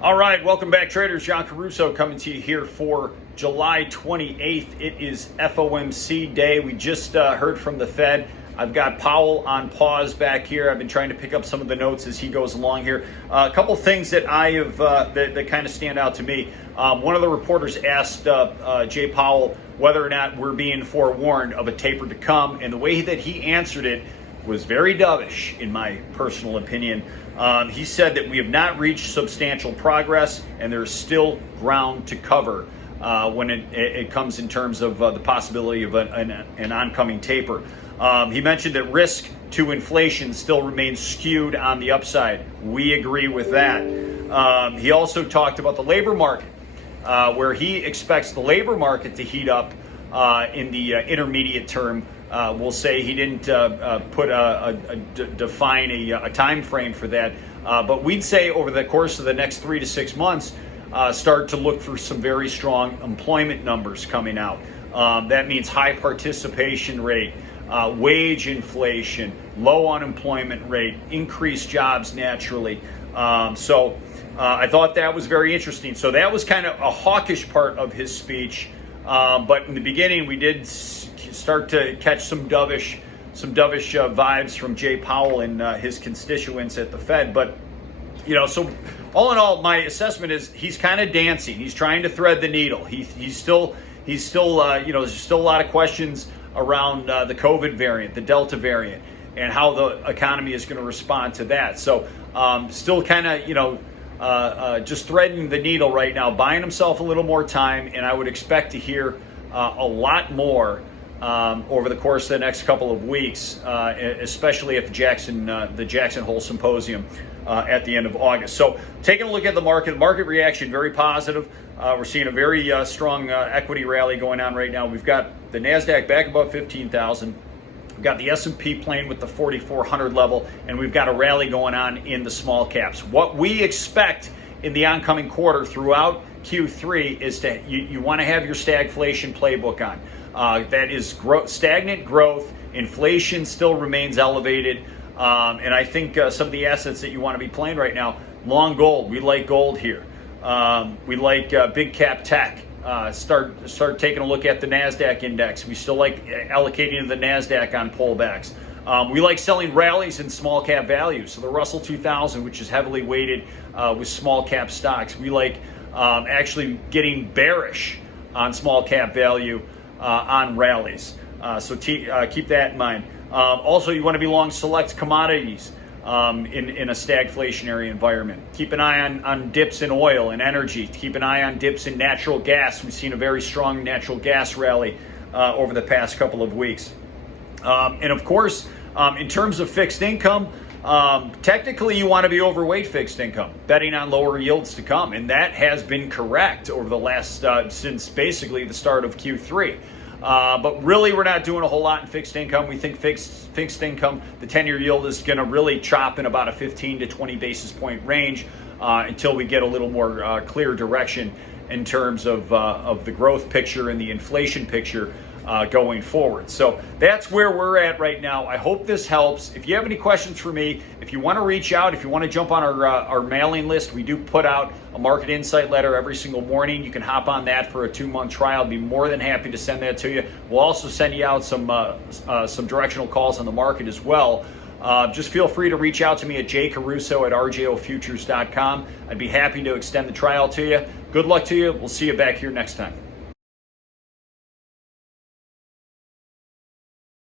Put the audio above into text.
All right, welcome back, traders. John Caruso coming to you here for July 28th. It is FOMC day. We just heard from the Fed. I've got Powell on pause back here. I've been trying to pick up some of the notes as he goes along here. A couple things that I have that kind of stand out to me. One of the reporters asked Jay Powell whether or not we're being forewarned of a taper to come, and the way that he answered it was very dovish, in my personal opinion. He said that we have not reached substantial progress and there's still ground to cover when it comes in terms of the possibility of an oncoming taper. He mentioned that risk to inflation still remains skewed on the upside. We agree with that. He also talked about the labor market, where he expects the labor market to heat up in the intermediate term. We'll say he didn't define a time frame for that, but we'd say over the course of the next 3 to 6 months, start to look for some very strong employment numbers coming out. That means high participation rate, wage inflation, low unemployment rate, increased jobs naturally. So I thought that was very interesting. So that was kind of a hawkish part of his speech. But in the beginning, we did start to catch some dovish vibes from Jay Powell and his constituents at the Fed. But, so all in all, my assessment is he's kind of dancing. He's trying to thread the needle. He's still there's still a lot of questions around the COVID variant, the Delta variant, and how the economy is going to respond to that. So still kind of, just threading the needle right now, buying himself a little more time, and I would expect to hear a lot more over the course of the next couple of weeks, especially at the Jackson Hole Symposium at the end of August. So taking a look at the market reaction, very positive. We're seeing a very strong equity rally going on right now. We've got the NASDAQ back above 15,000. We've got the S&P playing with the 4,400 level, and we've got a rally going on in the small caps. What we expect in the oncoming quarter throughout Q3 is you want to have your stagflation playbook on. That is stagnant growth. Inflation still remains elevated. And I think some of the assets that you want to be playing right now, long gold. We like gold here. We like big cap tech. Start taking a look at the NASDAQ index. We still like allocating to the NASDAQ on pullbacks. We like selling rallies in small cap value. So the Russell 2000, which is heavily weighted with small cap stocks. We like actually getting bearish on small cap value on rallies. So keep that in mind. Also, you want to be long select commodities in a stagflationary environment. Keep an eye on dips in oil and energy. Keep an eye on dips in natural gas. We've seen a very strong natural gas rally over the past couple of weeks. And of course, in terms of fixed income, technically you want to be overweight fixed income, betting on lower yields to come. And that has been correct over the last, since basically the start of Q3. But really, we're not doing a whole lot in fixed income. We think fixed income, the 10-year yield is going to really chop in about a 15 to 20 basis point range until we get a little more clear direction in terms of the growth picture and the inflation picture going forward. So that's where we're at right now. I hope this helps. If you have any questions for me, if you want to reach out, if you want to jump on our mailing list, we do put out a market insight letter every single morning. You can hop on that for a 2-month trial. I'd be more than happy to send that to you. We'll also send you out some directional calls on the market as well. Just feel free to reach out to me at jcaruso@rjofutures.com. I'd be happy to extend the trial to you. Good luck to you. We'll see you back here next time.